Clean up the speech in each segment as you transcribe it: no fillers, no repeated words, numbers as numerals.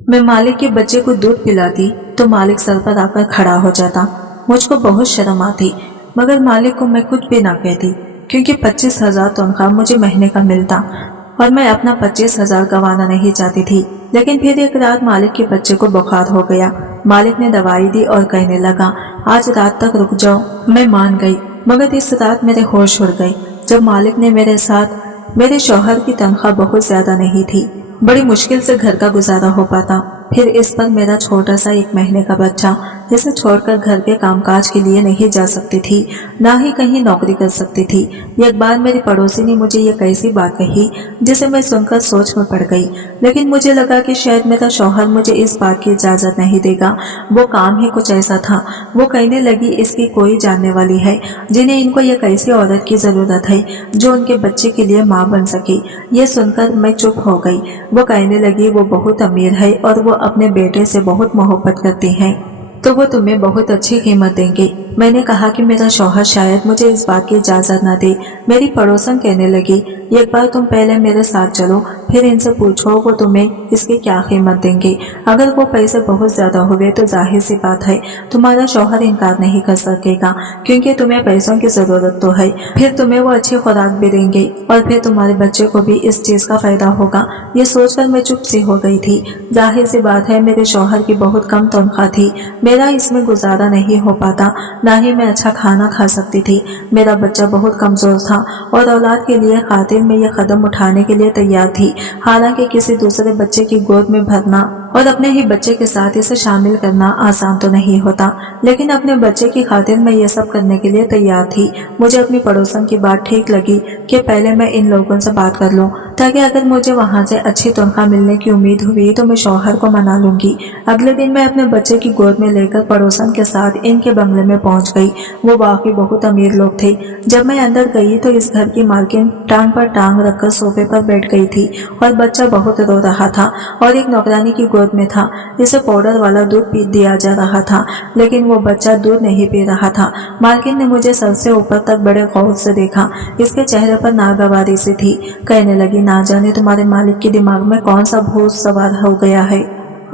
मैं मालिक के बच्चे को दूध पिलाती तो मालिक सर पर आकर खड़ा हो जाता। मुझको बहुत शर्म आती, मगर मालिक को मैं कुछ भी ना कहती, क्योंकि 25,000 तनख्वाह मुझे महीने का मिलता और मैं अपना 25,000 गंवाना नहीं चाहती थी। लेकिन फिर एक रात मालिक के बच्चे को बुखार हो गया। मालिक ने दवाई दी और कहने लगा, आज रात तक रुक जाओ। मैं मान गई, मगर इस रात मेरे होश उड़ गए जब मालिक ने मेरे साथ मेरे शौहर की तनख्वाह बहुत ज्यादा नहीं थी, बड़ी मुश्किल से घर का गुजारा हो पाता। फिर इस पर मेरा छोटा सा 1 महीने का बच्चा, जिसे छोड़कर घर के कामकाज के लिए नहीं जा सकती थी, ना ही कहीं नौकरी कर सकती थी। एक बार मेरी पड़ोसी ने मुझे ये कैसी बात कही जिसे मैं सुनकर सोच में पड़ गई। लेकिन मुझे लगा कि शायद मेरा शौहर मुझे इस बात की इजाजत नहीं देगा। वो काम ही कुछ ऐसा था। वो कहने लगी, इसकी कोई जानने वाली है जिन्हें इनको एक ऐसी औरत की जरूरत है जो उनके बच्चे के लिए माँ बन सके। ये सुनकर मैं चुप हो गई। वो कहने लगी, वो बहुत अमीर है और वो अपने बेटे से बहुत मोहब्बत करती है, तो वो तुम्हें बहुत अच्छी कीमत देंगे। मैंने कहा कि मेरा शौहर शायद मुझे इस बात की इजाजत न दे। मेरी पड़ोसन कहने लगी, एक बार तुम पहले मेरे साथ चलो, फिर इनसे पूछो वो तुम्हें इसकी क्या कीमत देंगे। अगर वो पैसे बहुत ज्यादा हुए तो जाहिर सी बात है तुम्हारा शौहर इनकार नहीं कर सकेगा, क्योंकि तुम्हें पैसों की जरूरत तो है। फिर तुम्हें वो अच्छी खुराक भी देंगे और फिर तुम्हारे बच्चे को भी इस चीज का फायदा होगा। ये सोचकर मैं चुप सी हो गई थी। जाहिर सी बात है मेरे शौहर की बहुत कम तनख्वाह थी, मेरा इसमें गुजारा नहीं हो पाता, ना ही मैं अच्छा खाना खा सकती थी। मेरा बच्चा बहुत कमजोर था और औलाद के लिए खातिर मैं ये कदम उठाने के लिए तैयार थी। हालांकि किसी दूसरे बच्चे की गोद में भरना और अपने ही बच्चे के साथ इसे शामिल करना आसान तो नहीं होता, लेकिन अपने बच्चे की खातिर मैं ये सब करने के लिए तैयार थी। मुझे अपनी पड़ोसन की बात ठीक लगी कि पहले मैं इन लोगों से बात कर लूं, ताकि अगर मुझे वहां से अच्छी तनख्वाह मिलने की उम्मीद हुई तो मैं शौहर को मना लूंगी। अगले दिन मैं अपने बच्चे की गोद में लेकर पड़ोसन के साथ इनके बंगले में पहुंच गई। वो वाकई बहुत अमीर लोग थे। जब मैं अंदर गई तो इस घर की मालकिन टांग पर टांग रखकर सोफे पर बैठ गई थी और बच्चा बहुत रो रहा था और एक नौकरानी की गोद में था। इसे पाउडर वाला दूध पी दिया जा रहा था, लेकिन वो बच्चा दूध नहीं पी रहा था। मालकिन ने मुझे सर से ऊपर तक बड़े गौर से देखा। इसके चेहरे पर नागवारी सी थी। कहने लगी, ना जाने तुम्हारे मालिक के दिमाग में कौन सा भूत सवार हो गया है।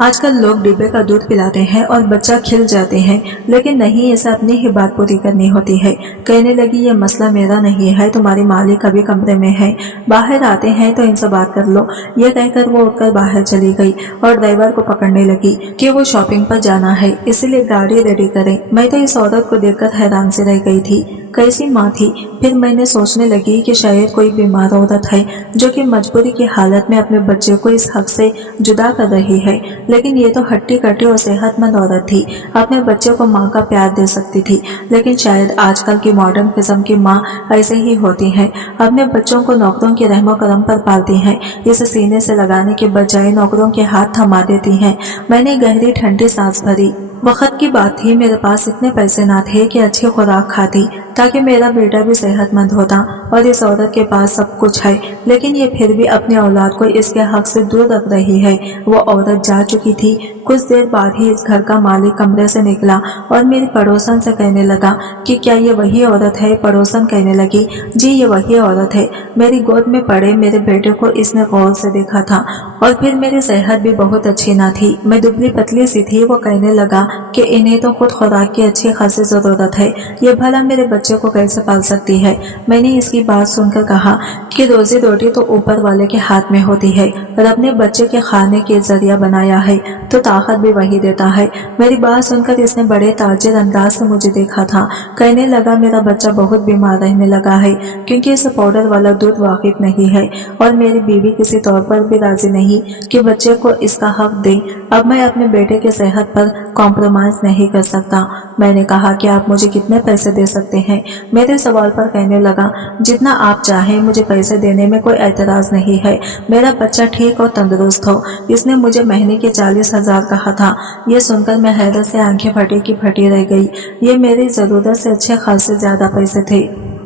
आजकल लोग डिब्बे का दूध पिलाते हैं और बच्चा खिल जाते हैं, लेकिन नहीं, इसे अपनी ही बात पूरी करनी होती है। कहने लगी, ये मसला मेरा नहीं है, तुम्हारी मालिक अभी कमरे में है, बाहर आते हैं तो इनसे बात कर लो। ये कहकर वो उठकर बाहर चली गई और ड्राइवर को पकड़ने लगी कि वो शॉपिंग पर जाना है, इसलिए गाड़ी रेडी करें। मैं तो इस औरत को देखकर हैरान से रह गई थी। कैसी माँ थी। फिर मैंने सोचने लगी कि शायद कोई बीमार औरत है जो कि मजबूरी की हालत में अपने बच्चे को इस हक से जुदा कर रही है, लेकिन ये तो हट्टी कट्टी और सेहतमंद औरत थी, अपने बच्चे को माँ का प्यार दे सकती थी। लेकिन शायद आजकल की मॉडर्न किस्म की माँ ऐसे ही होती है, अपने बच्चों को नौकरों के रहमो करम पर पालती हैं, इसे सीने से लगाने के बजाय नौकरों के हाथ थमा देती हैं। मैंने गहरी ठंडी सांस भरी। वक्त की बात थी, मेरे पास इतने पैसे ना थे कि अच्छी खुराक खाती ताकि मेरा बेटा भी सेहतमंद होता, और इस औरत के पास सब कुछ है, लेकिन ये फिर भी अपनी औलाद को इसके हक से दूर रख रही है। वो औरत जा चुकी थी। कुछ देर बाद ही इस घर का मालिक कमरे से निकला और मेरी पड़ोसन से कहने लगा कि क्या ये वही औरत है। पड़ोसन कहने लगी, जी ये वही औरत है। मेरी गोद में पड़े मेरे बेटे को इसने गौर से देखा था और फिर मेरी सेहत भी बहुत अच्छी ना थी, मैं दुबली पतली सी थी। वो कहने लगा कि इन्हें तो खुद खुराक की अच्छी खासी जरूरत है, ये भला मेरे बच्चे को कैसे पाल सकती है। मैंने इसकी बात सुनकर कहा कि रोजी रोटी तो ऊपर वाले के हाथ में होती है, रब ने बच्चे के खाने के जरिया बनाया है तो ताकत भी वही देता है। मेरी बात सुनकर इसने बड़े ताज्जुब अंदाज से मुझे देखा था। कहने लगा, मेरा बच्चा बहुत बीमार रहने लगा है क्योंकि इसे पाउडर वाला दूध वाकिफ नहीं है, और मेरी बीवी किसी तौर पर भी राजी नहीं कि बच्चे को इसका हक दे। अब मैं अपने बेटे की सेहत पर कॉम्प्रोमाइज नहीं कर सकता। मैंने कहा कि आप मुझे कितने पैसे दे सकते हैं। मेरे सवाल पर कहने लगा, जितना आप चाहें, मुझे पैसे देने में कोई एतराज नहीं है, मेरा बच्चा ठीक और तंदुरुस्त हो। इसने मुझे महीने के 40,000 कहा था। ये सुनकर मैं हैरत से आंखें फटी की फटी रह गई। ये मेरी जरूरत से अच्छे खासे ज्यादा पैसे थे।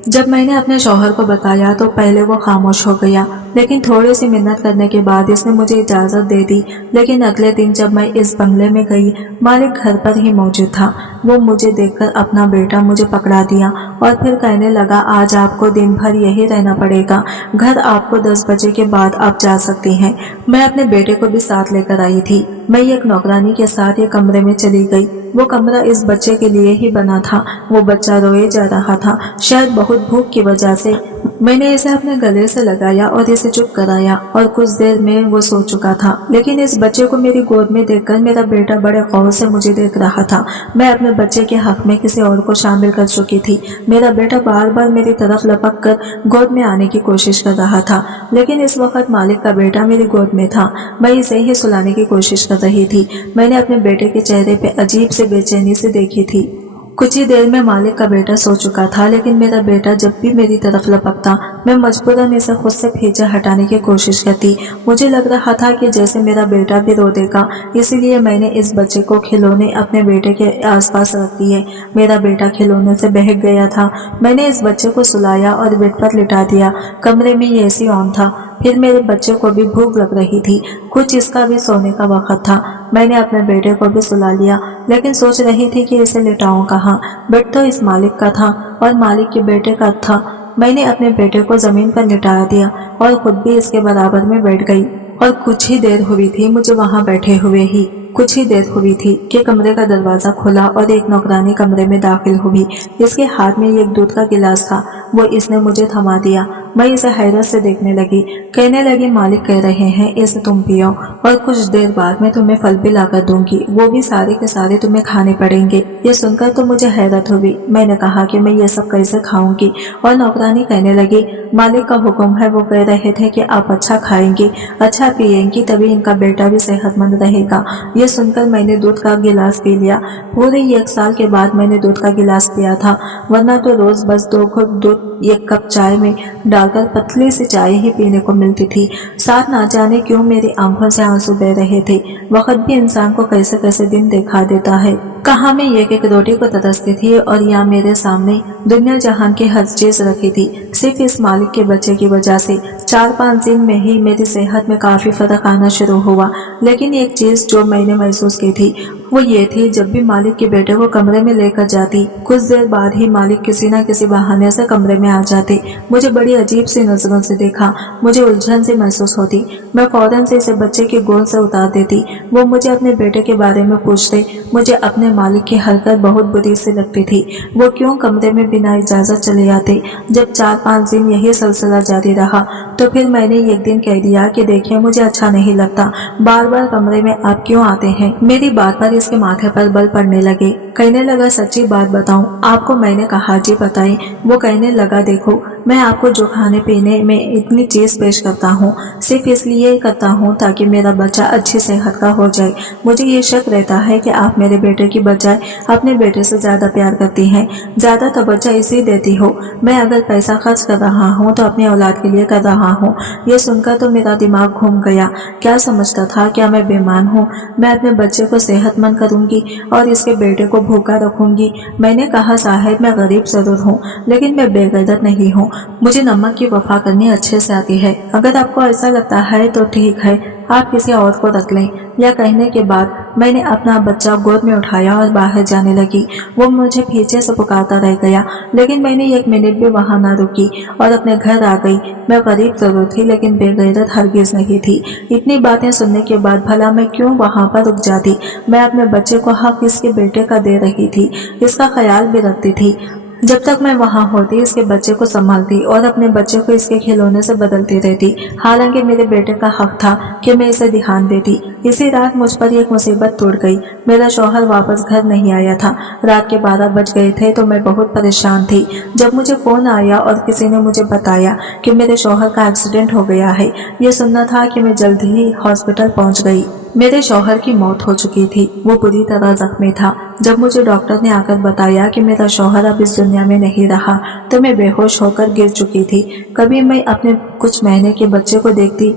जब मैंने अपने शौहर को बताया तो पहले वो खामोश हो गया, लेकिन थोड़ी सी मिन्नत करने के बाद इसने मुझे इजाजत दे दी। लेकिन अगले दिन जब मैं इस बंगले में गई, मालिक घर पर ही मौजूद था। वो मुझे देखकर अपना बेटा मुझे पकड़ा दिया और फिर कहने लगा, आज आपको दिन भर यही रहना पड़ेगा, घर आपको 10 बजे के बाद आप जा सकती हैं। मैं अपने बेटे को भी साथ लेकर आई थी। मैं एक नौकरानी के साथ एक कमरे में चली गई। वो कमरा इस बच्चे के लिए ही बना था। वो बच्चा रोए जा रहा था, शायद बहुत भूख की वजह से। मैंने इसे अपने गले से लगाया और इसे चुप कराया और कुछ देर में वो सो चुका था। लेकिन इस बच्चे को मेरी गोद में देखकर मेरा बेटा बड़े गौर से मुझे देख रहा था। मैं अपने बच्चे के हक में किसी और को शामिल कर चुकी थी। मेरा बेटा बार बार मेरी तरफ लपक कर गोद में आने की कोशिश कर रहा था, लेकिन इस वक्त मालिक का बेटा मेरी गोद में था। मैं इसे ही सुलाने की कोशिश कर रही थी। मैंने अपने बेटे के चेहरे पे अजीब से बेचैनी से देखी थी। कुछ ही देर में मालिक का बेटा सो चुका था, लेकिन मेरा बेटा जब भी मेरी तरफ लपकता, मैं मजबूरन इसे खुद से पीछे हटाने की कोशिश करती। मुझे लग रहा था कि जैसे मेरा बेटा भी रो देगा, इसीलिए मैंने इस बच्चे को खिलौने अपने बेटे के आसपास रख दिए। मेरा बेटा खिलौने से बहक गया था। मैंने इस बच्चे को सुलाया और बेड पर लिटा दिया। कमरे में एसी ऑन था। फिर मेरे बच्चे को भी भूख लग रही थी, कुछ इसका भी सोने का वक्त था। मैंने अपने बेटे को भी सुला लिया, लेकिन सोच रही थी कि इसे लिटाऊं कहाँ। बेड तो इस मालिक का था और मालिक के बेटे का था। मैंने अपने बेटे को जमीन पर लिटा दिया और खुद भी इसके बराबर में बैठ गई। और कुछ ही देर हुई थी मुझे वहां बैठे हुए ही। कुछ ही देर हुई थी कि कमरे का दरवाजा खुला और एक नौकरानी कमरे में दाखिल हुई। इसके हाथ में एक दूध का गिलास था। वो इसने मुझे थमा दिया। मैं इसे हैरत से देखने लगी। कहने लगी, मालिक कह रहे हैं इसे तुम पियो और कुछ देर बाद मैं तुम्हें फल भी लाकर दूंगी, वो भी सारे के सारे तुम्हें खाने पड़ेंगे। ये सुनकर तो मुझे हैरत हुई। मैंने कहा कि मैं ये सब कैसे खाऊंगी, और नौकरानी कहने लगी, मालिक का हुक्म है, वो कह रहे थे कि आप अच्छा खाएंगी, अच्छा पिएंगी, तभी इनका बेटा भी सेहतमंद रहेगा। ये सुनकर मैंने दूध का गिलास पी लिया। पूरे 1 साल के बाद मैंने दूध का गिलास पिया था, वरना तो रोज बस 2 घुट दूध 1 कप चाय में डालकर पतली सी चाय ही पीने को मिलती थी। साथ ना जाने क्यों मेरी आंखों से आंसू बह रहे थे। वक्त भी इंसान को कैसे कैसे दिन दिखा देता है। कहाँ मैं एक रोटी को तरसती थी और यहाँ मेरे सामने दुनिया जहान की हर चीज रखी थी, सिर्फ इस मालिक के बच्चे की वजह से। 4-5 दिन में ही मेरी सेहत में काफी फर्क आना शुरू हुआ। लेकिन एक चीज जो मैंने महसूस की थी वो ये थी, जब भी मालिक के बेटे को कमरे में लेकर जाती, कुछ देर बाद ही मालिक किसी न किसी बहाने से कमरे में आ जाते। मुझे बड़ी अजीब सी नजरों से देखा। मुझे उलझन सी महसूस होती। मैं फौरन से इसे बच्चे की गोद से उतार देती। वो मुझे अपने बेटे के बारे में पूछते। मुझे अपने मालिक की हरकत बहुत बुरी सी लगती थी। वो क्यों कमरे में बिना इजाजत चले जाते। जब 4-5 दिन यही सिलसिला जारी रहा तो फिर मैंने एक दिन कह दिया कि देखिए, मुझे अच्छा नहीं लगता, बार बार कमरे में आप क्यों आते हैं। मेरी बात पर इसके माथे पर बल पड़ने लगे। कहने लगा, सच्ची बात बताऊं आपको। मैंने कहा, जी बताएं। वो कहने लगा, देखो, मैं आपको जो खाने पीने में इतनी चीज पेश करता हूँ, सिर्फ इसलिए करता हूँ ताकि मेरा बच्चा अच्छी सेहत का हो जाए। मुझे ये शक रहता है कि आप मेरे बेटे की बजाय अपने बेटे से ज्यादा प्यार करती हैं, ज्यादा तवज्जो इसी देती हो। मैं अगर पैसा खर्च कर रहा हूँ तो अपनी औलाद के लिए कर रहा हूँ। ये सुनकर तो मेरा दिमाग घूम गया। क्या समझता था, क्या मैं बेईमान हूँ? मैं अपने बच्चे को सेहतमंद करूंगी और इसके बेटे को भूखा रखूंगी। मैंने कहा, साहिब, मैं गरीब जरूर हूँ, लेकिन मैं बेगैरत नहीं हूँ। मुझे नमक की वफा करनी अच्छे से आती है। अगर आपको ऐसा लगता है तो ठीक है, आप किसी और को रख लें। यह कहने के बाद मैंने अपना बच्चा गोद में उठाया और बाहर जाने लगी। वो मुझे पीछे से पुकारता रह गया, लेकिन मैंने 1 मिनट भी वहां न रुकी और अपने घर आ गई। मैं गरीब जरूर थी, लेकिन बेगैरत हरगिज नहीं थी। इतनी बातें सुनने के बाद भला मैं क्यों वहां पर रुक जाती। मैं अपने बच्चे को हक इसके बेटे का दे रही थी, इसका ख्याल भी रखती थी। जब तक मैं वहां होती, इसके बच्चे को संभालती और अपने बच्चे को इसके खिलौने से बदलती रहती। हालांकि मेरे बेटे का हक था कि मैं इसे ध्यान देती। इसी रात मुझ पर एक मुसीबत टूट गई। मेरा शौहर वापस घर नहीं आया था। रात के 12 बज गए थे तो मैं बहुत परेशान थी जब मुझे फोन आया और किसी ने मुझे बताया कि मेरे शौहर का एक्सीडेंट हो गया है। ये सुनना था कि मैं जल्द ही हॉस्पिटल पहुंच गई। मेरे शौहर की मौत हो चुकी थी। वो बुरी तरह जख्मी था। जब मुझे डॉक्टर ने आकर बताया कि मेरा शौहर अब इस दुनिया में नहीं रहा तो मैं बेहोश होकर गिर चुकी थी। कभी मैं अपने कुछ महीने के बच्चे को देखती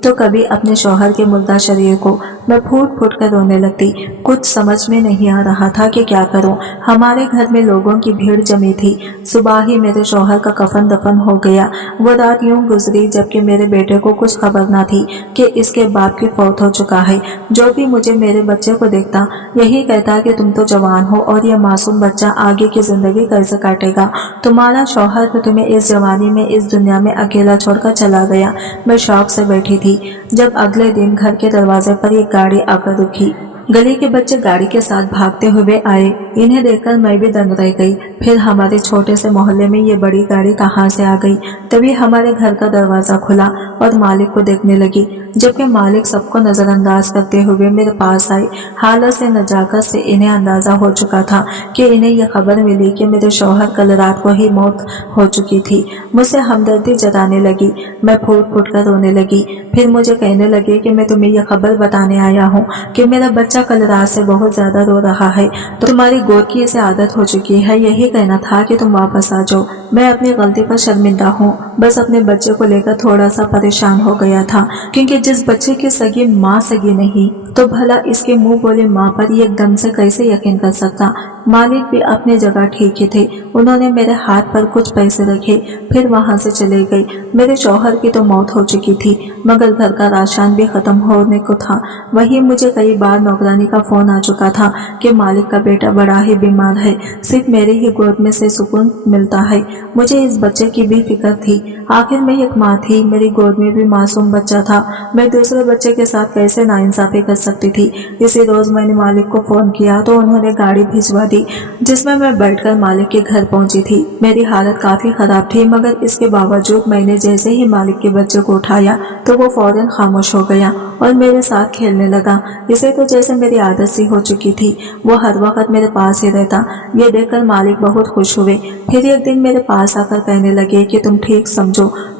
तो कभी अपने शौहर के मुर्दा शरीर को। मैं फूट फूट कर रोने लगती। कुछ समझ में नहीं आ रहा था कि क्या करूं। हमारे घर में लोगों की भीड़ जमी थी। सुबह ही मेरे शौहर का कफन दफन हो गया। वो रात यूं गुजरी जबकि मेरे बेटे को कुछ खबर न थी कि इसके बाप की फौत हो चुका है। जो भी मुझे मेरे बच्चे को देखता यही कहता कि तुम तो जवान हो और यह मासूम बच्चा आगे की जिंदगी कैसे काटेगा। तुम्हारा शौहर तो तुम्हें इस जवानी में इस दुनिया में अकेला छोड़कर चला गया। मैं शौक से बैठी थी जब अगले दिन घर के दरवाजे पर एक गाड़ी आकर रुकी। गली के बच्चे गाड़ी के साथ भागते हुए आए। इन्हें देखकर मैं भी दंग रह गई। फिर हमारे छोटे से मोहल्ले में ये बड़ी गाड़ी कहाँ से आ गई। तभी हमारे घर का दरवाजा खुला और मालिक को देखने लगी, जबकि मालिक सबको नजरअंदाज करते हुए मेरे पास आए। हालत से नजाकत से इन्हें अंदाजा हो चुका था कि इन्हें यह खबर मिली कि मेरे शौहर कल रात को ही मौत हो चुकी थी। मुझसे हमदर्दी जताने लगी। मैं फूट फूट कर रोने लगी। फिर मुझे कहने लगे कि मैं तुम्हें यह खबर बताने आया हूँ कि मेरा बच्चा कल रात से बहुत ज्यादा रो रहा है, तो तुम्हारी गोद की इसे आदत हो चुकी है। यही कहना था कि तुम वापस आ जाओ। मैं अपनी गलती पर शर्मिंदा हूँ। बस अपने बच्चे को लेकर थोड़ा सा परेशान हो गया था, क्योंकि जिस बच्चे की सगी माँ सगी नहीं, तो भला इसके मुंह बोले माँ पर ये एकदम से कैसे यकीन कर सकता। मालिक भी अपनी जगह ठीक ही थे। उन्होंने मेरे हाथ पर कुछ पैसे रखे, फिर वहां से चले गए। मेरे शौहर की तो मौत हो चुकी थी, मगर घर का राशन भी खत्म होने को था। वही मुझे कई बार नौकरानी का फोन आ चुका था कि मालिक का बेटा बड़ा ही बीमार है, सिर्फ मेरे ही गोद में से सुकून मिलता है। मुझे इस बच्चे की भी फिक्र थी। आखिर मैं एक माँ थी, मेरी गोद में भी मासूम बच्चा था। मैं दूसरे बच्चे के साथ कैसे नाइंसाफी कर सकती थी। इसी रोज मैंने मालिक को फोन किया तो उन्होंने गाड़ी भिजवा दी, जिसमें मैं बैठकर मालिक के घर पहुंची थी। मेरी हालत काफी खराब थी, मगर इसके बावजूद मैंने जैसे ही मालिक के बच्चे को उठाया तो वो फौरन खामोश हो गया और मेरे साथ खेलने लगा। इसे तो जैसे मेरी आदत सी हो चुकी थी। वो हर वक्त मेरे पास ही रहता। ये देखकर मालिक बहुत खुश हुए। फिर एक दिन मेरे पास आकर कहने लगे कि तुम ठीक समझो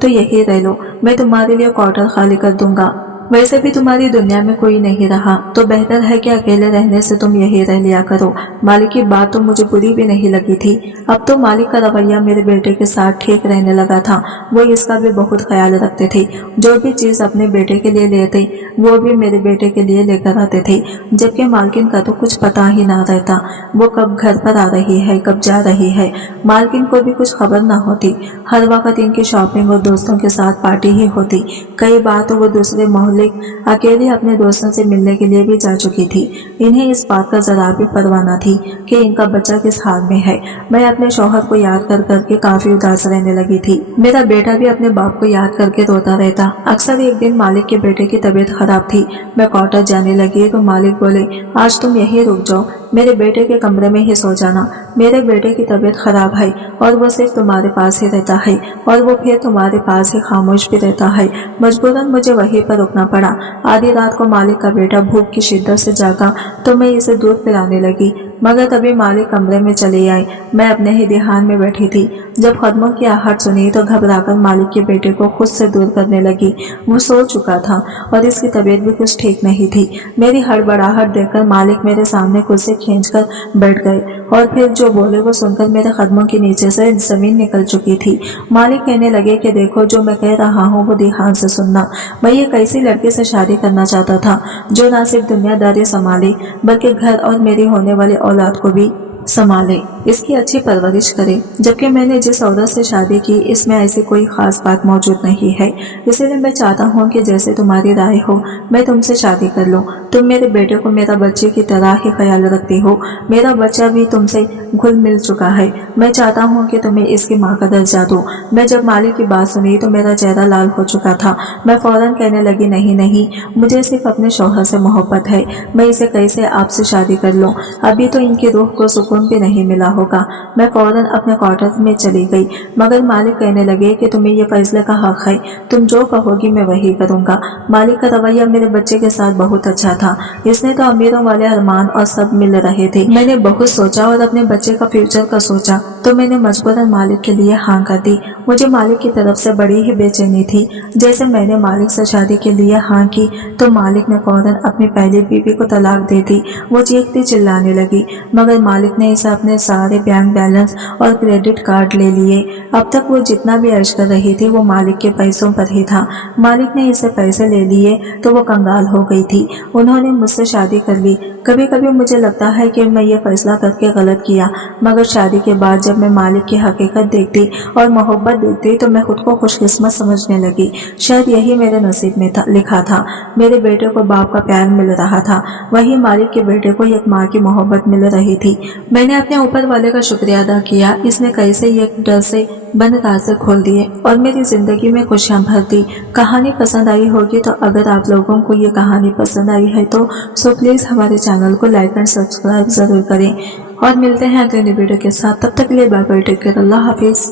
तो यही रह लो, मैं तुम्हारे लिए क्वार्टर खाली कर दूंगा। वैसे भी तुम्हारी दुनिया में कोई नहीं रहा, तो बेहतर है कि अकेले रहने से तुम यही रह लिया करो। मालिक की बात तो मुझे बुरी भी नहीं लगी थी। अब तो मालिक का रवैया मेरे बेटे के साथ ठीक रहने लगा था। वो इसका भी बहुत ख्याल रखते थे। जो भी चीज अपने बेटे के लिए लेते वो भी मेरे बेटे के लिए लेकर आते थे, जबकि मालकिन का तो कुछ पता ही ना रहता। वो कब घर पर आ रही है, कब जा रही है, मालकिन को भी कुछ खबर ना होती। हर वक्त इनकी शॉपिंग और दोस्तों के साथ पार्टी ही होती। कई बार तो वो दूसरे मोहल्ले अकेले अपने दोस्तों से मिलने के लिए भी जा चुकी थी। इन्हें इस बात का जरा भी परवाह न थी कि इनका बच्चा किस हाल में है। मैं अपने शौहर को याद कर करके काफी उदास रहने लगी थी। मेरा बेटा भी अपने बाप को याद करके रोता रहता। अक्सर एक दिन मालिक के बेटे की तबीयत खराब थी। मैं क्वार्टर जाने लगी तो मालिक बोले, आज तुम यहीं रुक जाओ, मेरे बेटे के कमरे में ही सो जाना। मेरे बेटे की तबीयत खराब है और वो सिर्फ तुम्हारे पास ही रहता है, और वो फिर तुम्हारे पास ही खामोश भी रहता है। मजबूरन मुझे वहीं पर रुकना पड़ा। आधी रात को मालिक का बेटा भूख की शिद्दत से जागा तो मैं इसे दूध पिलाने लगी, मगर तभी मालिक कमरे में चले आए। मैं अपने ही ध्यान में बैठी थी। जब कदमों की आहट सुनी तो घबराकर मालिक के बेटे को खुद से दूर करने लगी। वो सो चुका था और इसकी तबीयत भी कुछ ठीक नहीं थी। मेरी हड़बड़ाहट देखकर मालिक मेरे सामने कुर्सी खींचकर बैठ गए और फिर जो बोले वो सुनकर मेरे कदमों के नीचे से जमीन निकल चुकी थी। मालिक कहने लगे कि देखो, जो मैं कह रहा हूँ वो ध्यान से सुनना। मैं ये कैसी लड़की से शादी करना चाहता था जो ना सिर्फ दुनियादारी संभाले बल्कि घर और मेरी होने वाली औलाद को भी संभाले, इसकी अच्छी परवरिश करे। जबकि मैंने जिस औरत से शादी की इसमें ऐसी कोई खास बात मौजूद नहीं है। इसीलिए मैं चाहता हूँ कि जैसे तुम्हारी राय हो मैं तुमसे शादी कर लूँ। तुम मेरे बेटे को मेरा बच्चे की तरह ही ख्याल रखती हो। मेरा बच्चा भी तुमसे घुल मिल चुका है। मैं चाहता हूँ कि तुम्हें इसकी माँ का दर्जा दो। मैं जब मालिक की बात सुनी तो मेरा चेहरा लाल हो चुका था। मैं फौरन कहने लगी, नहीं नहीं, मुझे सिर्फ अपने शौहर से मोहब्बत है। मैं इसे कैसे आपसे शादी कर लूँ? अभी तो इनकी रूह को सुकून भी नहीं मिला होगा। मैं फौरन अपने क्वार्टर में चली गई, मगर मालिक कहने लगे कि तुम्हें ये फैसले का हक है, तुम जो कहोगी मैं वही करूंगा। मालिक का रवैया मेरे बच्चे के साथ बहुत अच्छा था। इसने तो अमीरों वाले अरमान और सब मिल रहे थे। मैंने बहुत सोचा और अपने बच्चे का फ्यूचर का सोचा। तो मैंने मजबूरन मालिक के लिए हाँ कर दी। मुझे मालिक की तरफ से बड़ी ही बेचैनी थी। जैसे मैंने मालिक से शादी के लिए हाँ की तो मालिक ने फौरन अपनी पहली बीवी को तलाक दे दी। वो चीखती चिल्लाने लगी, मगर मालिक ने इसे अपने सारे बैंक बैलेंस और क्रेडिट कार्ड ले लिए। अब तक वो जितना भी अर्ज कर रही थी वो मालिक के पैसों पर ही था। मालिक ने इसे पैसे ले लिए तो वो कंगाल हो गई थी। उन्होंने मुझसे शादी कर ली। कभी कभी मुझे लगता है कि मैं ये फैसला करके गलत किया, मगर शादी के बाद जब मैं मालिक की हकीकत देखती और मोहब्बत देखती तो मैं खुद को खुशकिस्मत समझने लगी। शायद यही मेरे नसीब में लिखा था। मेरे बेटे को बाप का प्यार मिल रहा था, वही मालिक के बेटे को एक माँ की मोहब्बत मिल रही थी। मैंने अपने ऊपर वाले का शुक्रिया अदा किया। इसने कैसे एक डर से बंद रास्ते खोल दिए और मेरी जिंदगी में खुशियां भर दी। कहानी पसंद आई होगी तो अगर आप लोगों को ये कहानी पसंद आई है तो सो प्लीज हमारे चैनल को लाइक एंड सब्सक्राइब जरूर करें और मिलते हैं अगले वीडियो के साथ। तब तक के लिए बाय बाय, टेक केयर, अल्लाह हाफिज।